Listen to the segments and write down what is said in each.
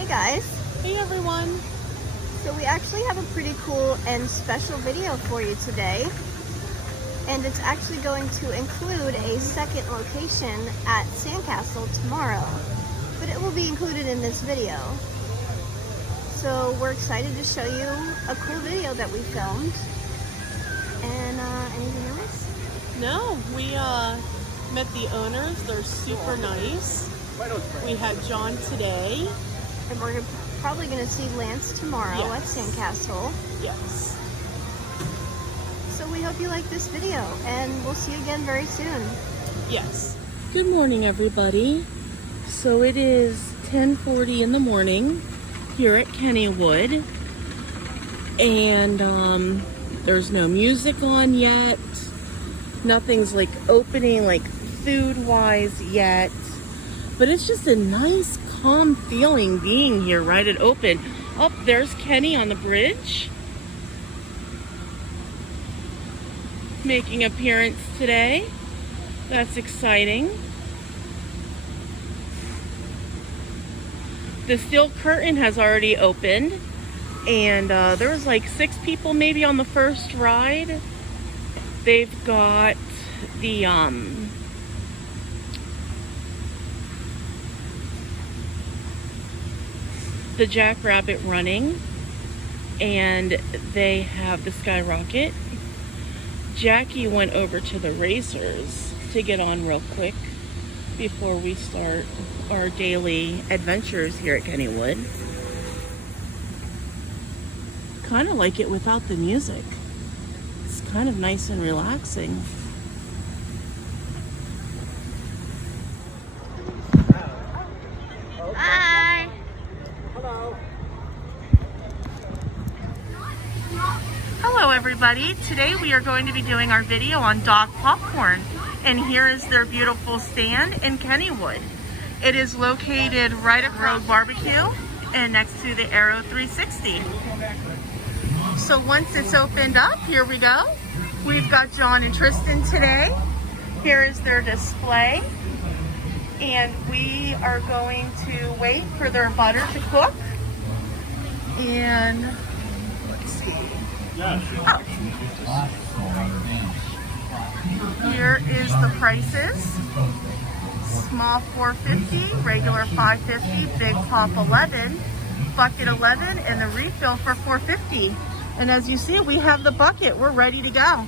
Hey guys. Hey everyone. So we actually have a pretty cool and special video for you today. And it's actually going to include a second location at Sandcastle tomorrow. But it will be included in this video. So we're excited to show you a cool video that we filmed. And anything else? No, we met the owners. They're super nice. We had John today. And we're probably going to see Lance tomorrow at Sandcastle. Yes. So we hope you like this video, and we'll see you again very soon. Yes. Good morning, everybody. So it is 10:40 in the morning here at Kennywood. And there's no music on yet. Nothing's like opening like food-wise yet. But it's just a nice, calm feeling being here right at open. Oh, there's Kenny on the bridge. Making appearance today. That's exciting. The steel curtain has already opened. And there was like 6 people maybe on the first ride. They've got the Jackrabbit running, and they have the Skyrocket. Jackie went over to the racers to get on real quick before we start our daily adventures here at Kennywood. Kind of like it without the music. It's kind of nice and relaxing. Hi. Hello everybody. Today we are going to be doing our video on Dog Popcorn. And here is their beautiful stand in Kennywood. It is located right at Road Barbecue and next to the Aero 360. So once it's opened up, here we go. We've got John and Tristan today. Here is their display. And we are going to wait for their butter to cook. And let's see. Oh. Here is the prices. Small $4.50, regular $5.50, big pop $11, bucket $11, and the refill for $4.50. And as you see, we have the bucket. We're ready to go.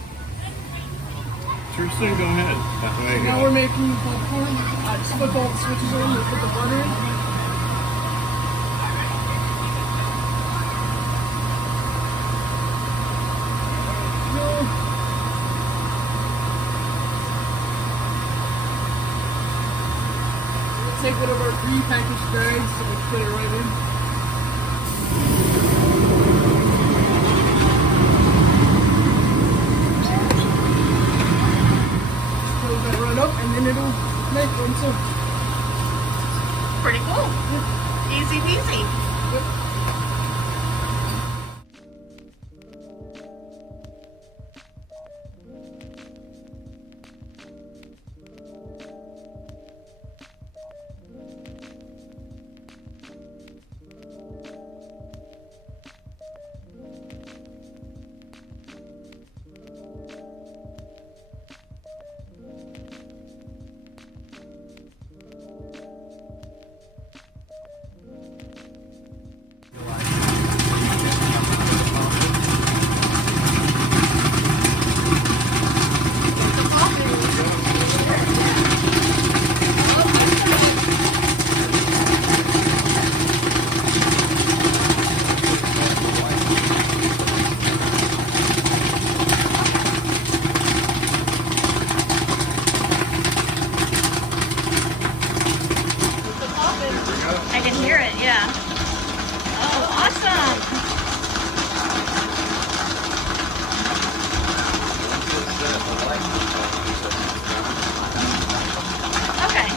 Tristan, go ahead. That way. Now we're making popcorn. I just put all the switches in. We put the butter in. Take one of our pre-packaged bags and we'll put it right in. Close that right up and then it'll make one too. Pretty cool. Easy peasy. Yep. I can hear it, yeah. Oh, awesome. Okay.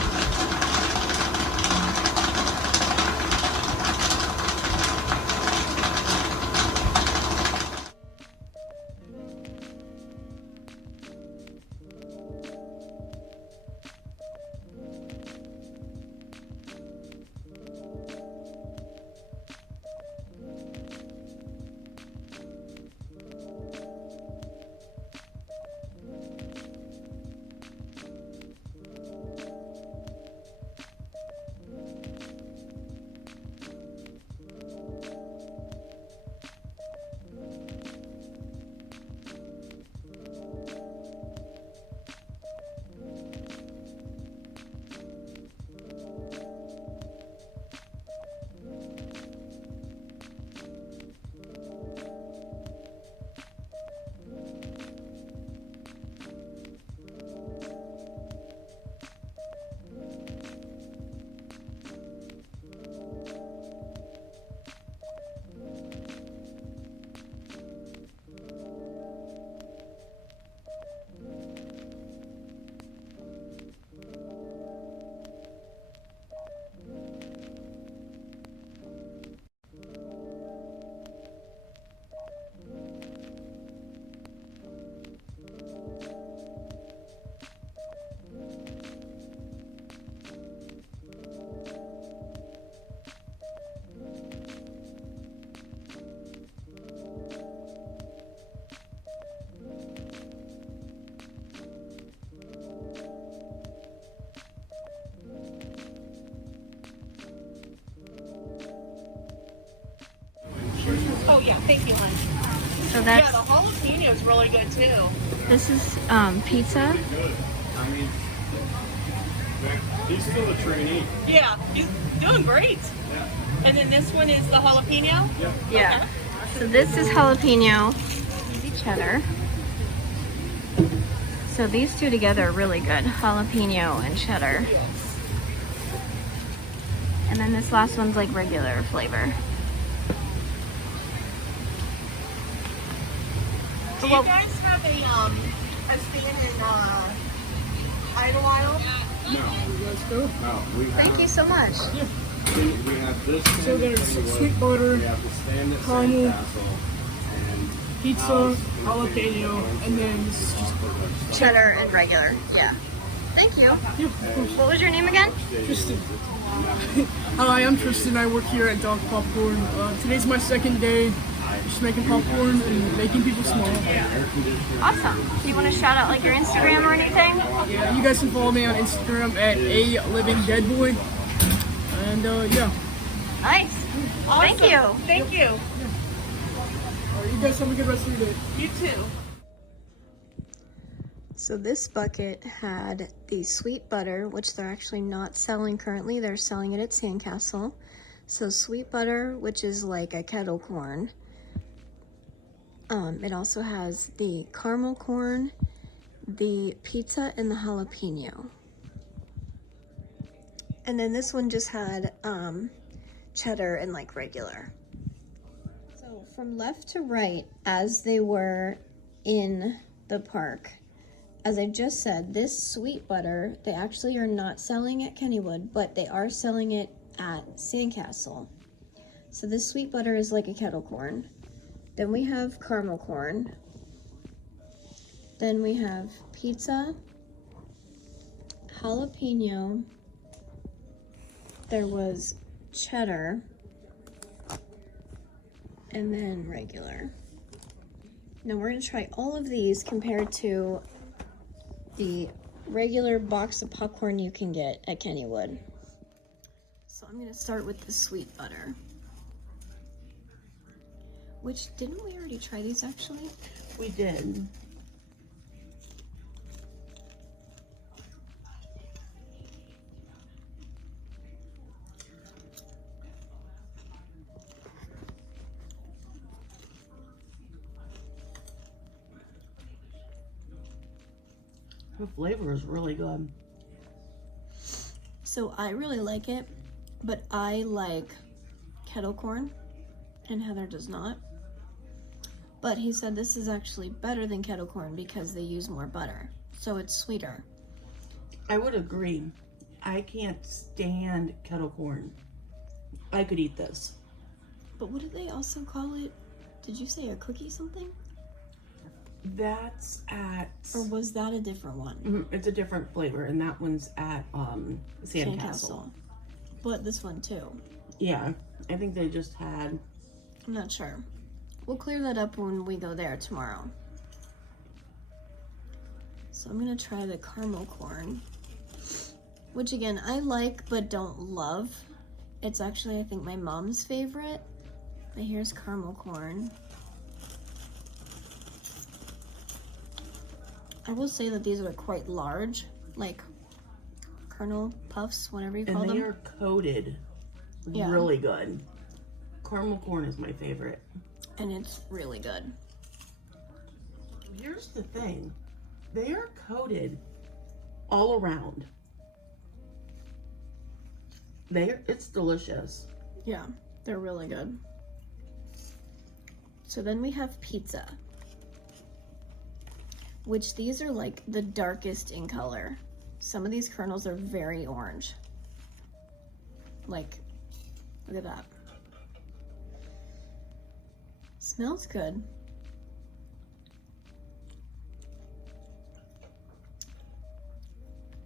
Oh yeah, thank you, honey. So Yeah, that's the jalapeno is really good too. this is pizza. I mean, he's still a trainee. Yeah, he's doing great. Yeah. And then this one is the jalapeno? Yeah. Okay. So this is jalapeno, easy cheddar. So these two together are really good, jalapeno and cheddar. And then this last one's like regular flavor. Do you guys have a stand in Idlewild? No. Let's go. No. We have, Thank you so much. we have this stand So there's at Kennywood, sweet butter, we have the stand at caramel, Sandcastle, and pizza, jalapeno, and then this is just Cheddar and regular, yeah. Thank you. yeah, of course. What was your name again? Tristan. Hi, I'm Tristan. I work here at Dog Popcorn. Today's my second day just making popcorn and making people smile. Awesome. Do you want to shout out like your Instagram or anything? Yeah, you guys can follow me on Instagram at @LivingDeadBoy. And yeah. Nice. Awesome. Thank you. Thank you. You guys have a good rest of your day. You too. So this bucket had the sweet butter, which they're actually not selling currently. They're selling it at Sandcastle. So sweet butter, which is like a kettle corn. It also has the caramel corn, the pizza, and the jalapeno. And then this one just had cheddar and like regular. So from left to right, as they were in the park, as I just said, this sweet butter, they actually are not selling at Kennywood, but they are selling it at Sandcastle. So this sweet butter is like a kettle corn. Then we have caramel corn. Then we have pizza, jalapeno. There was cheddar, and then regular. Now we're gonna try all of these compared to the regular box of popcorn you can get at Kennywood. So I'm gonna start with the sweet butter. Which, didn't we already try these actually? We did. The flavor is really good. So I really like it, but I like kettle corn, and Heather does not. But he said this is actually better than kettle corn because they use more butter, so it's sweeter. I would agree. I can't stand kettle corn. I could eat this. But what did they also call it? Did you say a cookie something? That's at... Or was that a different one? It's a different flavor, and that one's at Sandcastle. But this one too. Yeah, I think they just had... I'm not sure. We'll clear that up when we go there tomorrow. So I'm gonna try the caramel corn, which again, I like but don't love. It's actually, I think, my mom's favorite. But here's caramel corn. I will say that these are quite large, like kernel puffs, whatever you call them. And they are coated Yeah. really good. Caramel corn is my favorite. And it's really good. Here's the thing. They are coated all around. It's delicious. Yeah, they're really good. So then we have pizza, which these are like the darkest in color. Some of these kernels are very orange. Like, look at that. Smells good.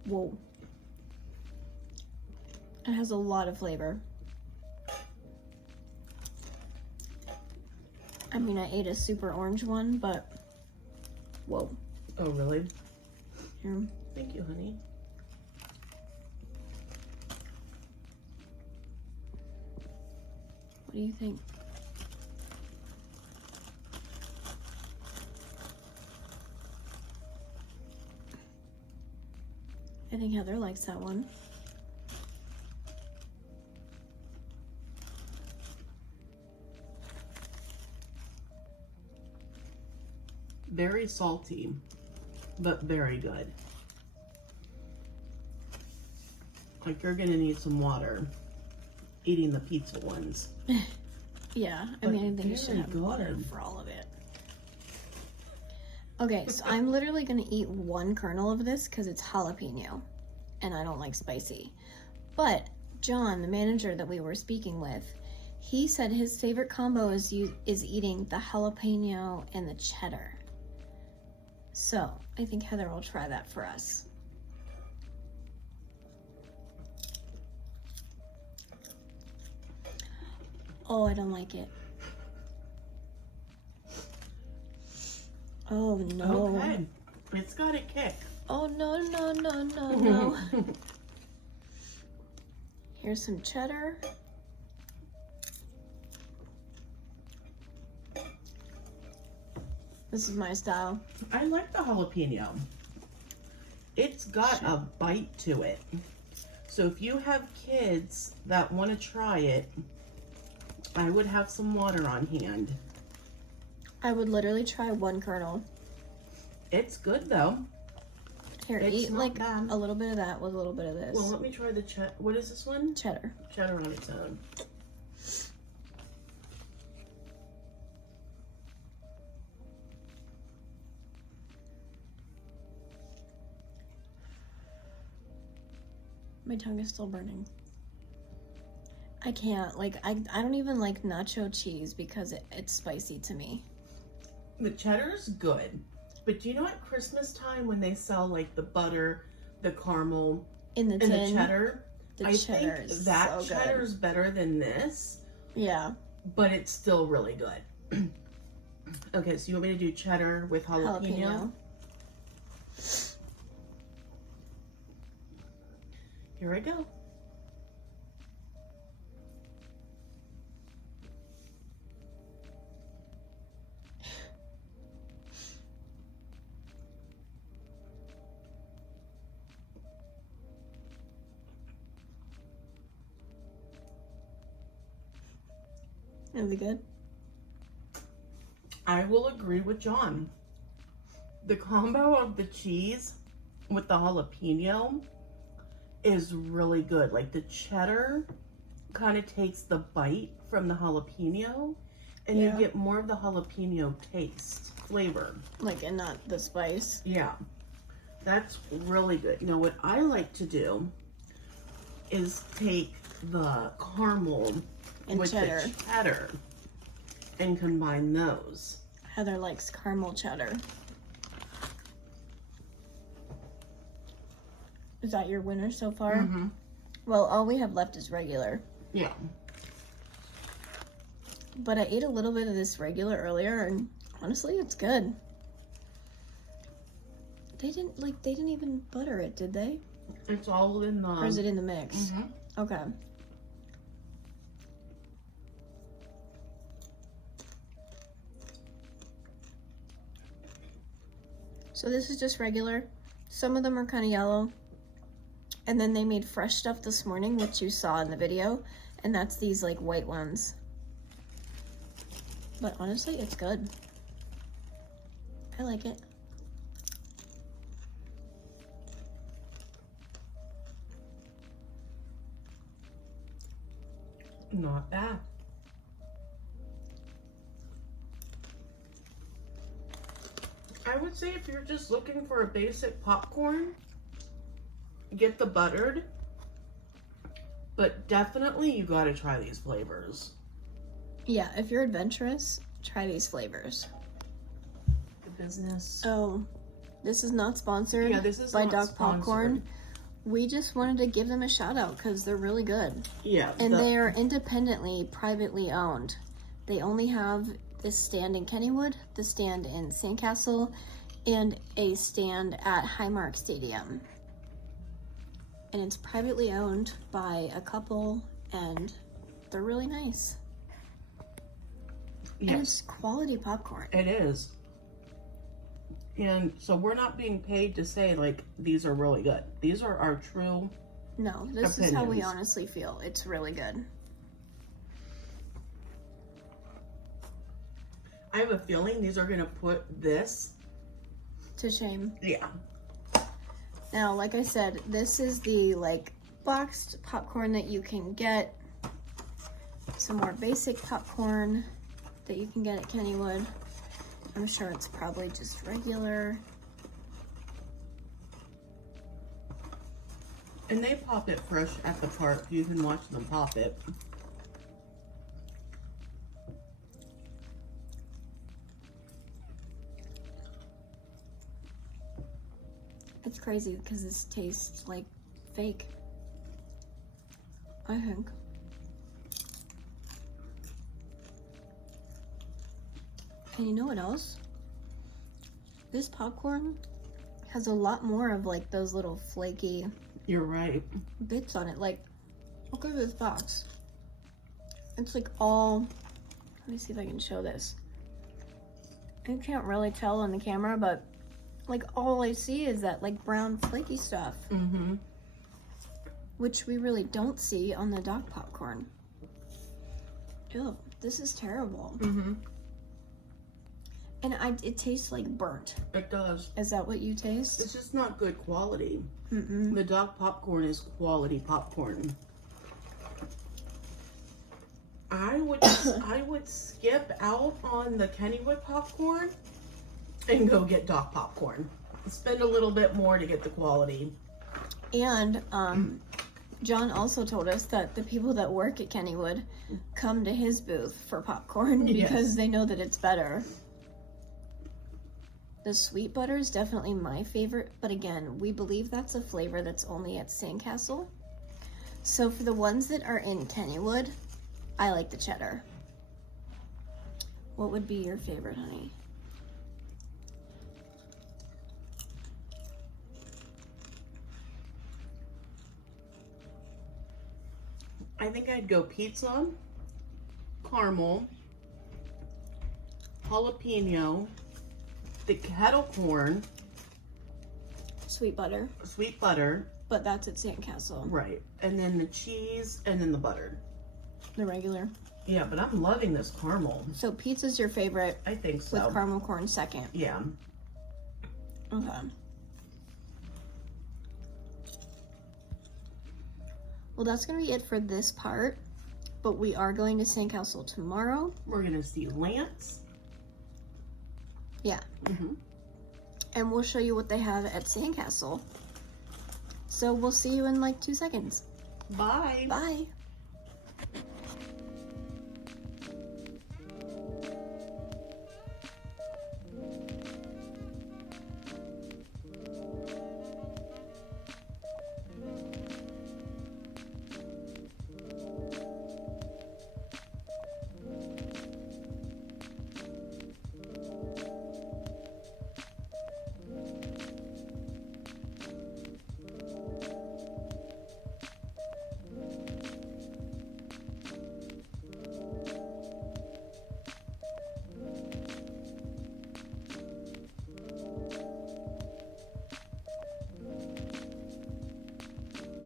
Whoa. It has a lot of flavor. I mean, I ate a super orange one, but whoa. Oh, really? Here. Thank you, honey. What do you think? think Heather likes that one. Very salty, but very good. Like you're gonna need some water eating the pizza ones. Yeah, I But mean, I think you should very have water good. for all of it. Okay, so I'm literally gonna eat one kernel of this because it's jalapeno, and I don't like spicy. But John, the manager that we were speaking with, he said his favorite combo is eating the jalapeno and the cheddar. So I think Heather will try that for us. Oh, I don't like it. Oh no. Okay, it's got a kick. Oh no, no, no, no, no. Here's some cheddar. This is my style. I like the jalapeno. It's got a bite to it. So if you have kids that want to try it, I would have some water on hand. I would literally try one kernel. It's good though. Here, It's eat not like bad. a little bit of that with a little bit of this. Well, let me try the what is this one? Cheddar. Cheddar on its own. My tongue is still burning. I can't, like, I don't even like nacho cheese because it's spicy to me. The cheddar's good. But do you know at Christmas time when they sell like the butter, the caramel, In the and tin, the cheddar? the cheddar think is that so cheddar's better than this, Yeah, but it's still really good. Okay, so you want me to do cheddar with jalapeno? Here I go. Is it good? I will agree with John. The combo of the cheese with the jalapeno is really good. Like the cheddar kind of takes the bite from the jalapeno and Yeah. you get more of the jalapeno taste, flavor. Like, and not the spice. Yeah, that's really good. Now what I like to do is take the caramel And with cheddar. the cheddar and combine those. Heather likes caramel cheddar. Is that your winner so far? Mm-hmm. Well, all we have left is regular. Yeah. But I ate a little bit of this regular earlier, and honestly, it's good. They didn't even butter it, did they? It's all in the... Or is it in the mix? Mhm. Okay. So this is just regular. Some of them are kind of yellow. And then they made fresh stuff this morning, which you saw in the video. And that's these like white ones. But honestly, it's good. I like it. Not bad. I would say if you're just looking for a basic popcorn, get the buttered. But definitely you gotta try these flavors. Yeah, if you're adventurous, try these flavors. The business. Oh, this is not sponsored Yeah, this is by not Dog Popcorn. sponsored. We just wanted to give them a shout out because they're really good. Yeah. And they are independently, privately owned. They only have this stand in Kennywood, the stand in Sandcastle, and a stand at Highmark Stadium. And it's privately owned by a couple, and they're really nice. And Yes, it's quality popcorn. it is. And so we're not being paid to say like these are really good. These are our true No, this is how we opinions. honestly feel. It's really good. I have a feeling these are gonna put this. To shame. Yeah. Now, like I said, this is the like boxed popcorn that you can get. Some more basic popcorn that you can get at Kennywood. I'm sure it's probably just regular. And they pop it fresh at the park. You can watch them pop it. It's crazy because this tastes like fake, I think. And you know what else? This popcorn has a lot more of like those little flaky You're right. bits on it. Like, look at this box. It's like all, let me see if I can show this. You can't really tell on the camera, but like all I see is that like brown flaky stuff, Mm-hmm. which we really don't see on the dog popcorn. Ew, this is terrible. Mm-hmm. And it tastes like burnt. It does. Is that what you taste? It's just not good quality. Mm-mm. The dog popcorn is quality popcorn. I would skip out on the Kennywood popcorn and go get dog popcorn. Spend a little bit more to get the quality. And John also told us that the people that work at Kennywood come to his booth for popcorn because Yes. they know that it's better. The sweet butter is definitely my favorite, but again, we believe that's a flavor that's only at Sandcastle. So for the ones that are in Kennywood, I like the cheddar. What would be your favorite, honey? I think I'd go pizza, caramel, jalapeno, the kettle corn, Sweet butter, sweet butter, but that's at Sandcastle. right, and then the cheese, and then the butter. The regular. Yeah, but I'm loving this caramel. So pizza's your favorite I think so. with caramel corn second. Yeah. Okay. Well, that's going to be it for this part, but we are going to Sandcastle tomorrow. We're gonna see Lance. Yeah. Mm-hmm. And we'll show you what they have at Sandcastle. So we'll see you in like 2 seconds. Bye. Bye.